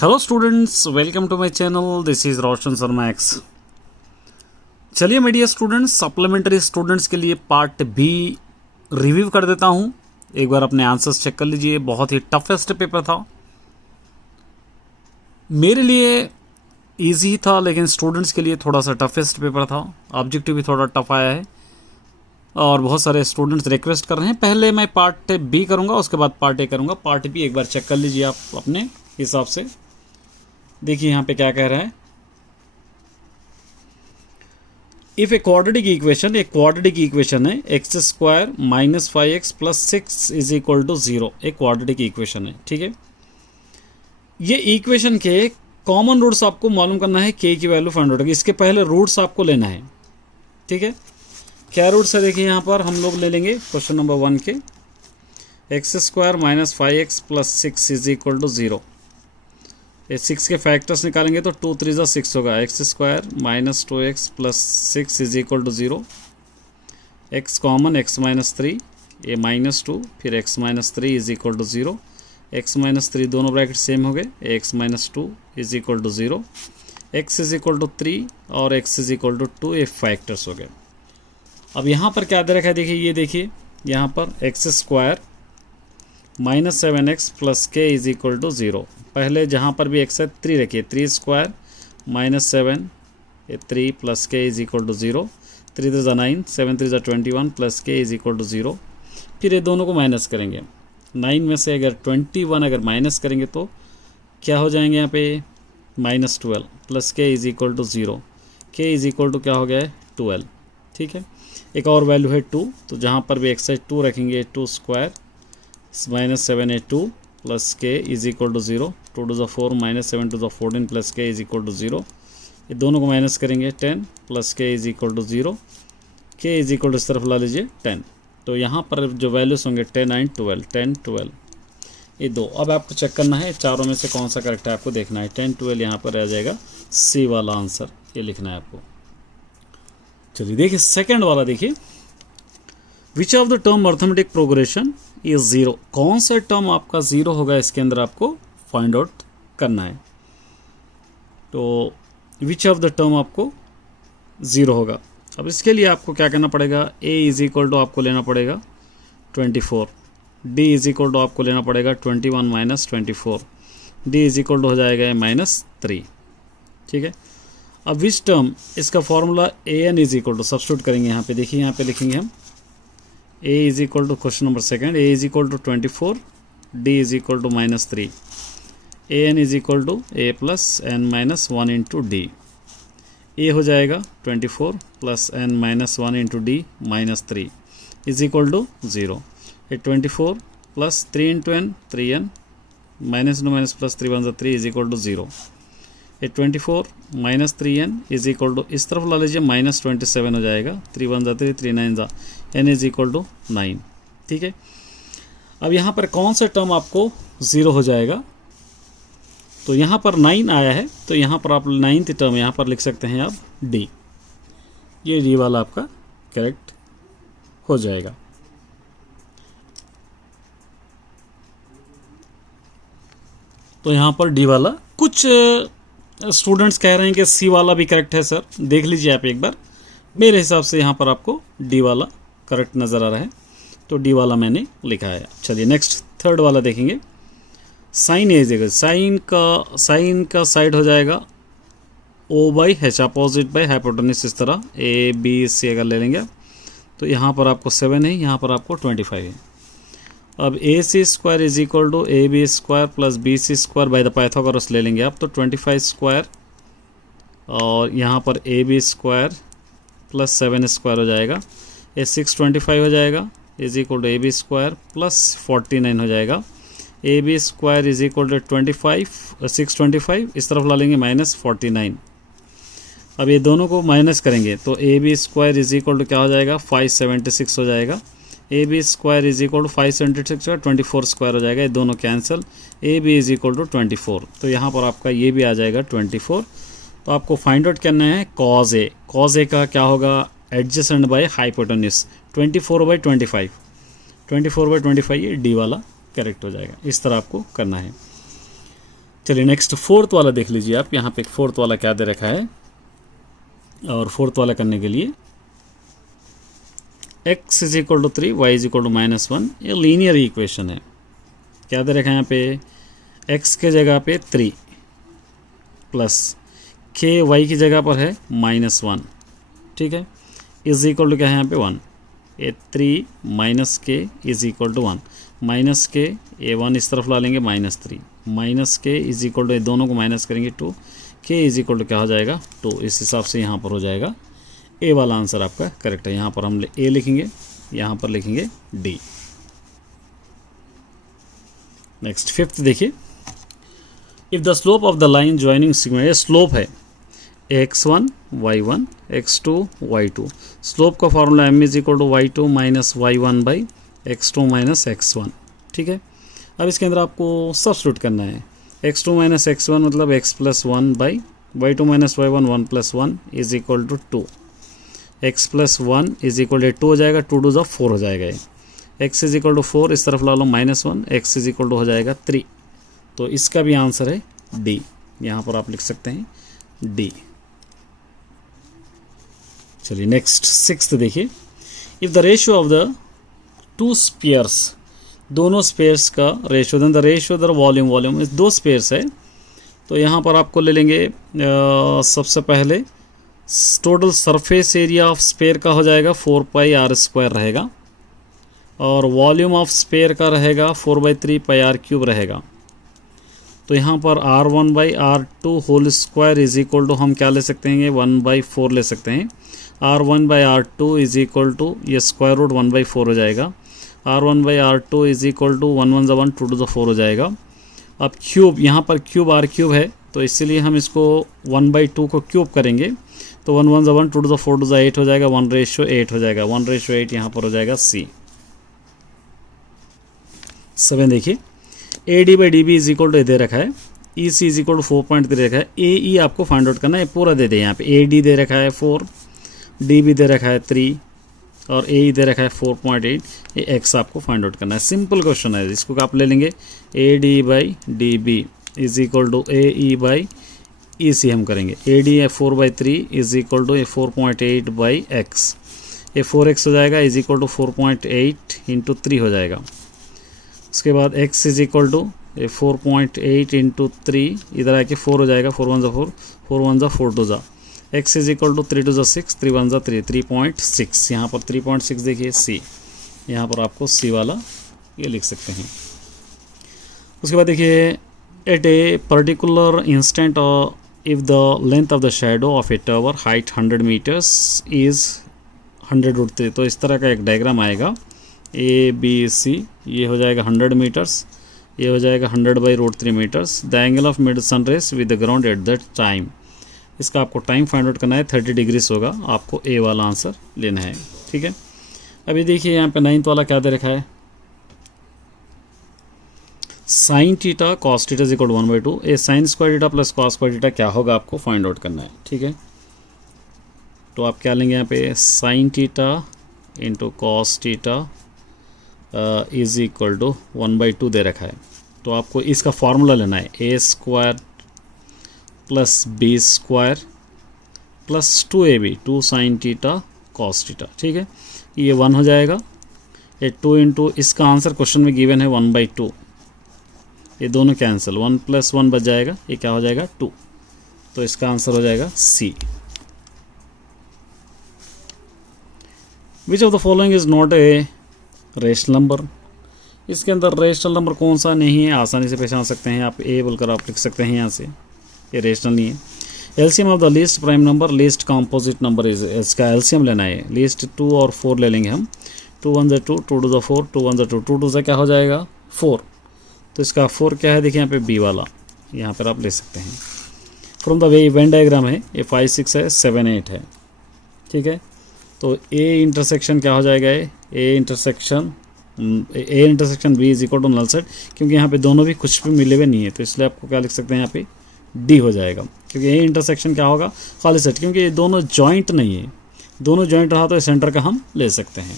Hello students, welcome to my channel. This is Roshan Sharma X. चलिए media students, supplementary students के लिए part B review कर देता हूँ। एक बार अपने आंसर्स चेक कर लीजिए। बहुत ही टफेस्ट पेपर था, मेरे लिए इजी था लेकिन स्टूडेंट्स के लिए थोड़ा सा टफेस्ट पेपर था। ऑब्जेक्टिव भी थोड़ा टफ आया है और बहुत सारे स्टूडेंट्स रिक्वेस्ट कर रहे हैं। पहले मैं पार्ट बी करूँगा, उसके बाद पार्ट ए करूँगा। पार्ट बी एक बार चेक कर लीजिए आप अपने हिसाब से। देखिए यहाँ पे क्या कह रहा है। इफ ए क्वाड्रेटिक इक्वेशन है x square minus 5x plus 6 is equal to 0। एक क्वाड्रेटिक इक्वेशन है, ठीक है। ये इक्वेशन के कॉमन रूट्स आपको मालूम करना है, k की वैल्यू फाइंड आउट। इसके पहले रूट्स आपको लेना है, ठीक है। क्या रूट्स है देखिए यहाँ पर हम लोग ले लेंगे क्वेश्चन नंबर 1 के। X square minus 5x plus 6 is equal to 0। 6 के फैक्टर्स निकालेंगे तो 2 3 6 होगा। X square minus 2x plus 6 is equal to 0। X common, x minus 3, ये माइनस 2, फिर x minus 3 is equal to 0। X minus 3 दोनों bracket same हो गए। X minus 2 is equal to 0। X is equal to 3 और x is equal to 2, ये factors हो गए। अब यहाँ पर क्या दे रखा है देखिए, ये देखिए यहाँ पर x square minus 7x plus k is equal to 0। पहले जहाँ पर भी एक्स है 3 रखिए। 3 स्क्वायर माइनस 7 ये 3 plus k is equal to 0। 3 3 9, 7 3 21 plus k is equal to 0। फिर ये दोनों को माइनस करेंगे। 9 में से अगर 21 अगर माइनस करेंगे तो क्या हो जाएंगे यहाँ पे minus 12 plus k is equal to 0। के इज इक्वल टू क्या हो गया है 12, ठीक है। एक और वैल्यू है 2, तो जहाँ पर भी एक्स है 2 रखेंगे। 2 स्क्वायर माइनस 7 है 2 plus k is equal to 0। 2 to the 4 minus 7 to the 14 plus k is equal to 0। ये दोनों को माइनस करेंगे। 10 plus k is equal to 0। के इज इक्वल टू इस तरफ ला लीजिए 10। तो यहाँ पर जो वैल्यूज होंगे 10 एंड 12, 10 12 ये दो। अब आपको चेक करना है चारों में से कौन सा करेक्ट है, आपको देखना है। 10 12 यहाँ पर आ जाएगा सी वाला आंसर, ये लिखना है आपको। चलिए देखिए सेकेंड वाला देखिए। विच of the term arithmetic progression is 0। कौन सा टर्म आपका 0 होगा, इसके अंदर आपको फाइंड आउट करना है। तो विच ऑफ द टर्म आपको 0 होगा। अब इसके लिए आपको क्या करना पड़ेगा, a इज इक्वल टू आपको लेना पड़ेगा 24। d इज इक्वल टू आपको लेना पड़ेगा 21 minus 24। d is equal to हो जाएगा माइनस 3, ठीक है। अब विच टर्म, इसका formula an is equal to substitute करेंगे यहाँ पे। देखिए यहाँ पे लिखेंगे हम a is equal to question number second, a is equal to 24, d is equal to minus 3, an is equal to a plus n minus 1 into D. a हो जाएगा 24 plus n minus 1 into D minus 3 is equal to 0। ये 24 plus 3 into n 3n minus no minus plus 3 1 3 is equal to 0। ये 24 minus 3n is equal to इस तरफ ला लीजिए minus 27 हो जाएगा। 3 1 3 3 9 n is equal to 9, ठीक है। अब यहाँ पर कौन सा टर्म आपको 0 हो जाएगा, तो यहाँ पर 9 आया है, तो यहाँ पर आप 9th टर्म यहाँ पर लिख सकते हैं आप d। ये d वाला आपका करेक्ट हो जाएगा। तो यहाँ पर d वाला, कुछ स्टूडेंट्स कह रहे हैं कि सी वाला भी करेक्ट है सर। देख लीजिए आप एक बार, मेरे हिसाब से यहाँ पर आपको डी वाला करेक्ट नज़र आ रहा है, तो डी वाला मैंने लिखा है। चलिए नेक्स्ट थर्ड वाला देखेंगे। साइन ए जगह साइन का साइड हो जाएगा O by H, opposite by hypotenuse. इस तरह ए बी सी अगर ले लेंगे तो यहाँ पर आपको 7 है, यहाँ पर आपको 25 है। अब A C square is equal to A B square plus B C square by the Pythagoras ले लेंगे आप, तो 25 स्क्वायर और यहाँ पर A B square plus 7 square हो जाएगा। ये 625 हो जाएगा is equal to A B square plus 49 हो जाएगा। A B square is equal to 625 इस तरफ ला लेंगे माइनस 49। अब ये दोनों को माइनस करेंगे तो A B square is equal to क्या हो जाएगा 576 हो जाएगा। A B square is equal to 576 का 24 स्क्वायर हो जाएगा। ये दोनों cancel. A B is equal to 24, तो यहाँ पर आपका ये भी आ जाएगा 24। तो आपको फाइंड आउट करना है कॉज ए। कॉज ए का क्या होगा, एडजेसेंट बाय हाइपोटेन्यूज 24/25। 24/25 ये डी वाला करेक्ट हो जाएगा। इस तरह आपको करना है। चलिए नेक्स्ट फोर्थ वाला देख लीजिए आप। यहाँ पे एक फोर्थ वाला क्या दे रखा है, और फोर्थ वाला करने के लिए x is equal to 3, y is equal to -1, ये लीनियर इक्वेशन है। क्या दे रखा है यहाँ पे, x के जगह पे 3 प्लस k y की जगह पर है -1, ठीक है, इज इक्वल टू क्या है यहाँ पे 1, ये 3 माइनस के इज इक्वल टू 1, माइनस के ये 1 इस तरफ ला लेंगे -3, माइनस के इज इक्वल टू, ये दोनों को माइनस करेंगे 2, के इज इक्वल टू क्या हो जाएगा 2। इस हिसाब से यहाँ पर हो जाएगा ए वाला आंसर आपका करेक्ट है। यहाँ पर हम ए लिखेंगे, यहाँ पर लिखेंगे डी। नेक्स्ट फिफ्थ देखिए, if the slope of the line joining sigma, ये स्लोप है x1 y1 x2 y2, slope का formula m is equal to y2 minus y1 by x2 minus x1, ठीक है। अब इसके अंदर आपको सब्स्टिट्यूट करना है, x2 माइनस x1 मतलब x plus 1 by y2 minus y1 1 plus 1 is equal to 2, x plus 1 is equal to 2 हो जाएगा, 2 टू ज़ा 4 हो जाएगा ये, x इज इक्वल टू 4 इस तरफ ला लो -1, x इज इक्वल टू हो जाएगा 3। तो इसका भी आंसर है डी, यहाँ पर आप लिख सकते हैं डी। चलिए नेक्स्ट सिक्स्थ देखिए, if the ratio of the two spheres, दोनों स्पेयर्स का ratio, then the ratio the volume इस 2 स्पेयर्स है, तो यहाँ पर आपको ले लेंगे सबसे पहले total surface area of sphere का हो जाएगा 4πr² रहेगा, और वॉल्यूम ऑफ स्पेयर का रहेगा 4/3πr³ रहेगा। तो यहाँ पर r1/r2 whole square is equal to हम क्या ले सकते हैं, 1/4 ले सकते हैं। r1/r2 इज इक्वल टू ये स्क्वायर रूट 1/4 हो जाएगा, r1/r2 is equal to 1 1 1 2 to 4 हो जाएगा। अब क्यूब, यहाँ पर क्यूब r³ है, तो इसीलिए हम इसको 1/2 को क्यूब करेंगे, तो 1 1 1 2 टू 4 टू 8 हो जाएगा, 1/8 हो जाएगा, 1/8 यहाँ पर हो जाएगा C। 7 देखिए, AD/DB इज इक्वल टू दे रखा है, EC इज इक्वल टू 4.3 रखा है, AE आपको फाइंड आउट करना है, पूरा दे दे। यहाँ पे AD दे रखा है 4, DB दे रखा है 3 और AE दे रखा है 4.8, ये x आपको फाइंड आउट करना है। सिंपल क्वेश्चन है, इसको आप ले लेंगे AD/DB is equal to AE/EC हम करेंगे, AD है 4/3 इज इक्वल टू 4.8/x, ये 4x हो जाएगा इज इक्वल टू 4.8 इंटू 3 हो जाएगा। उसके बाद x is equal to 4.8 into 3, इधर आके 4 हो जाएगा, 4 1 4, 4 1 4 2 x इज इक्वल टू 3 2 6, 3 1 3, 3.6, यहाँ पर 3.6 देखिए C, यहाँ पर आपको C वाला ये लिख सकते हैं। उसके बाद देखिए, at a particular instant if the length of the shadow of a tower height 100 metres is 100√3, तो इस तरह का एक डायग्राम आएगा ABC, ये हो जाएगा 100 मीटर्स, ये हो जाएगा 100/√3 metres. The angle of mid sun rays with the ground at that time, इसका आपको टाइम फाइंड आउट करना है, 30 डिग्रीज होगा, आपको ए वाला आंसर लेना है, ठीक है। अभी देखिए यहाँ पे 9th वाला क्या दे रखा है, sin theta cos theta is equal to 1/2, a sin square theta plus cos square theta क्या होगा आपको फाइंड आउट करना है, ठीक है। तो आप क्या लेंगे यहाँ पे, sin theta into cos theta is equal to 1/2 दे रखा है, तो आपको इसका फॉर्मूला लेना है, a² plus b² plus 2ab, 2 sin theta cos theta, ठीक है। ये 1 हो जाएगा, ये 2 इंटू इसका आंसर क्वेश्चन में गिवन है 1/2, ये दोनों कैंसिल, 1 + 1 बच जाएगा, ये क्या हो जाएगा 2, तो इसका आंसर हो जाएगा C। Which of the following is not a rational number, इसके अंदर रेशनल नंबर कौन सा नहीं है, आसानी से पहचान सकते हैं आप, ए बोलकर आप लिख सकते हैं यहाँ से, ये रेशनल नहीं है। LCM of the least prime number least composite number is, इसका एलसीएम लेना है, लीस्ट 2 और 4 ले लेंगे हम, 2 1 2, 2 2 4, 2 1 2, 2 2 क्या हो जाएगा 4, तो इसका 4 क्या है देखिए यहाँ पे बी वाला, यहाँ पर आप ले सकते हैं। From the way Venn diagram है, ये 5 6 है, 7 8 है, ठीक है। तो ए इंटरसेक्शन क्या हो जाएगा, A intersection B is equal to null set, क्योंकि यहाँ पे दोनों भी कुछ भी मिले हुए नहीं है, तो इसलिए आपको क्या लिख सकते हैं यहाँ पे डी हो जाएगा, क्योंकि ए इंटरसेक्शन क्या होगा खाली सेट, क्योंकि ये दोनों जॉइंट नहीं है, दोनों जॉइंट रहा तो सेंटर का हम ले सकते हैं।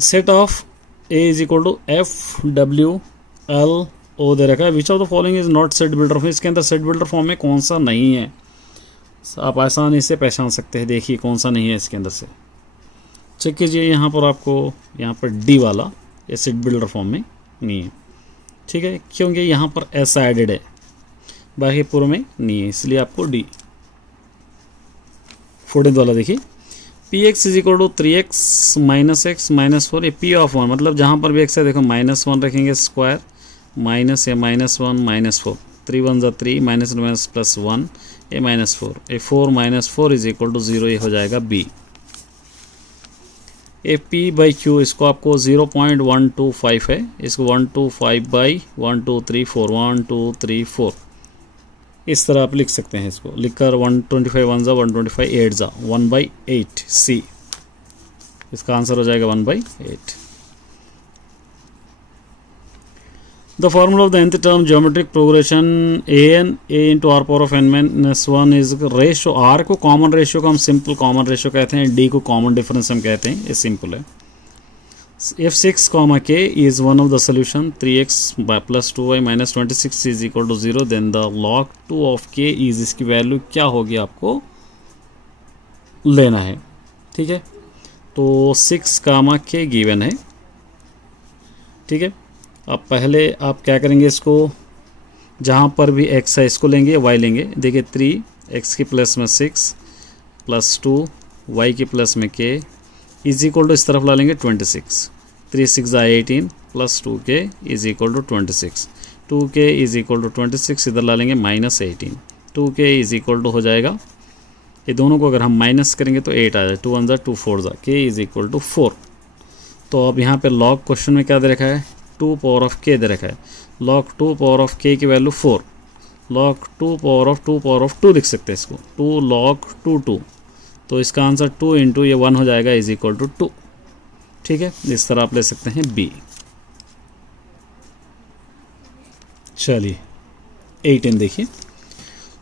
Set of A is equal to FWL O दे रखा है, which of the following is not set builder form, इसके अंदर सेट बिल्डर फॉर्म में कौन सा नहीं है, आप आसानी से पहचान सकते हैं। देखिए कौन सा नहीं है इसके अंदर से, चेक कीजिए। यहाँ पर आपको यहाँ पर डी वाला ये सेट बिल्डर फॉर्म में नहीं है, ठीक है, क्योंकि यहाँ पर एस एडेड है, बाकी पूरे में नहीं है, इसलिए आपको डी। 14 वाला देखिए, P x is equal to 3x minus x minus 4, ये पी ऑफ 1 मतलब जहाँ पर भी एक्स है देखो -1 रखेंगे स्क्वायर, माइनस या -1 -4, 3 1 ज़ा 3 माइनस माइनस प्लस 1 ए -4, ए 4 -4 इज इक्वल टू 0, ये हो जाएगा B. A P by Q, इसको आपको 0.125 है, इसको 125 बाई 1 2 3 4 1 2 3 4 इस तरह आप लिख सकते हैं। इसको लिखकर 125 1 ज़ा 125 8 ज़ा 1/8 सी, इसका आंसर हो जाएगा 1/8। The formula of the nth term geometric progression an a into r power of n minus 1 is ratio, r को कॉमन रेशियो को हम सिंपल कॉमन रेशियो कहते हैं, d को कॉमन डिफरेंस हम कहते हैं, ये सिंपल है। if 6 k is one of the solution 3x plus 2y minus 26 is equal to 0 then the log 2 of k is, इसकी वैल्यू क्या होगी आपको लेना है, ठीक है। तो 6 k गिवन है, ठीक है। अब पहले आप क्या करेंगे, इसको जहाँ पर भी x है इसको लेंगे, y लेंगे। देखिए 3 x की प्लस में 6 प्लस 2 y की प्लस में k इज इक्वल टू, इस तरफ ला लेंगे 26, 3 6 ज़ा 18 plus 2k is equal to 26, 2k is equal to 26, इधर ला लेंगे -18, 2k इज इक्वल टू हो जाएगा, ये दोनों को अगर हम माइनस करेंगे तो 8 आ जाए, 2 1 ज़ा 2 4 ज़ा k इज इक्वल टू 4। तो अब यहाँ पे लॉग क्वेश्चन में क्या दे रखा है, 2 पावर ऑफ k दे रखा है, लॉग 2 पावर ऑफ k की वैल्यू 4, लॉग 2 पावर ऑफ 2 लिख सकते हैं इसको, 2 लॉग 2, तो इसका आंसर 2 इंटू ये 1 हो जाएगा इज इक्वल टू 2, ठीक है। इस तरह आप ले सकते हैं बी। चलिए 18 देखिए,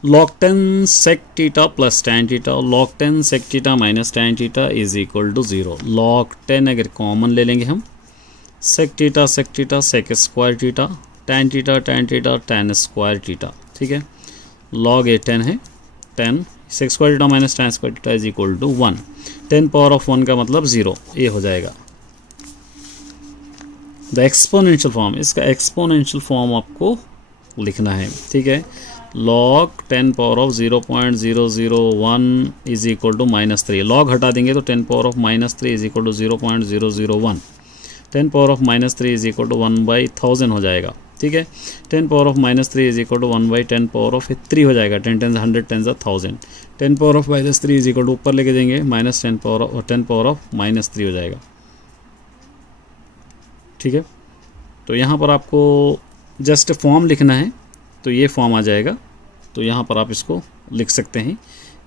log 10 sec theta plus tan theta, log 10 sec theta minus tan theta is equal to 0। log 10 अगर कॉमन ले लेंगे हम, sec theta sec square theta, tan theta tan square theta, ठीक है। log ए 10 है, 10 sec square theta minus tan square theta is equal to 1, 10 power of 1 का मतलब 0, ये हो जाएगा। द एक्सपोनेंशियल फॉर्म, इसका एक्सपोनेंशियल फॉर्म आपको लिखना है, ठीक है। log 10 power of 0.001 is equal to -3, log हटा देंगे तो 10 power of -3 is equal to 0.001, 10 power of -3 is equal to 1/1000 हो जाएगा, ठीक है। 10 power of -3 is equal to 1/10 power of 3 हो जाएगा, 10 10 100 10 1000, 10 power of -3 is equal to ऊपर लेके देंगे -10 पावर ऑफ -3 हो जाएगा, ठीक है। तो यहाँ पर आपको जस्ट फॉर्म लिखना है, तो ये फॉर्म आ जाएगा, तो यहाँ पर आप इसको लिख सकते हैं।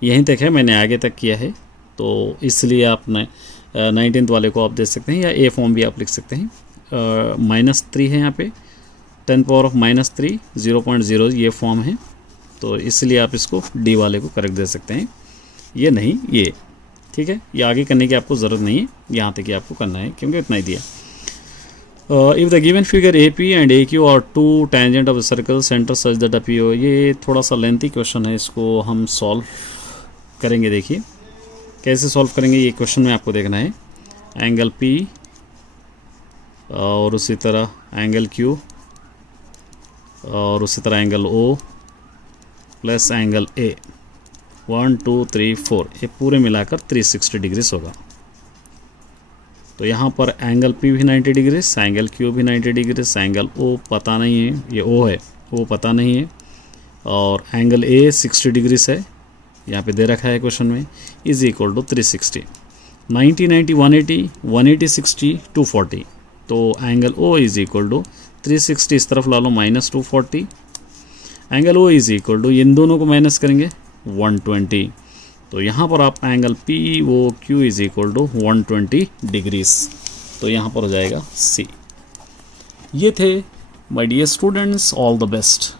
यहीं तक है, मैंने आगे तक किया है, तो इसलिए आप 19th वाले को आप दे सकते हैं, या ए फॉर्म भी आप लिख सकते हैं। -3 है यहाँ पे, 10 पावर ऑफ -3 0.0 ये फॉर्म है, तो इसलिए आप इसको डी वाले को करेक्ट दे सकते हैं, ये नहीं ये, ठीक है। ये आगे करने की आपको ज़रूरत नहीं है, यहाँ तक ही आपको करना है क्योंकि इतना ही दिया। If the given figure A P and A Q और 2 tangent of the circle centre such that P O, ये थोड़ा सा लेंथी क्वेश्चन है, इसको हम सॉल्व करेंगे। देखिए कैसे सॉल्व करेंगे, ये क्वेश्चन में आपको देखना है। एंगल पी और उसी तरह एंगल क्यू और उसी तरह angle O plus angle A, 1 2 3 4, ये पूरे मिलाकर 360 डिग्रीज होगा। तो यहाँ पर एंगल पी भी 90 डिग्रीज, एंगल क्यू भी 90 डिग्रीज, एंगल ओ पता नहीं है, ये ओ है, ओ पता नहीं है, और एंगल ए 60 डिग्रीज है, यहाँ पे दे रखा है क्वेश्चन में, इज इक्वल टू 360, 90 90 180, 180 60 240, तो angle O is equal to 360 इस तरफ ला लो -240, angle O is equal to इन दोनों को माइनस करेंगे 120, तो यहाँ पर आप angle P O Q is equal to 120 degrees, तो यहाँ पर हो जाएगा सी। ये थे my dear students, all the best.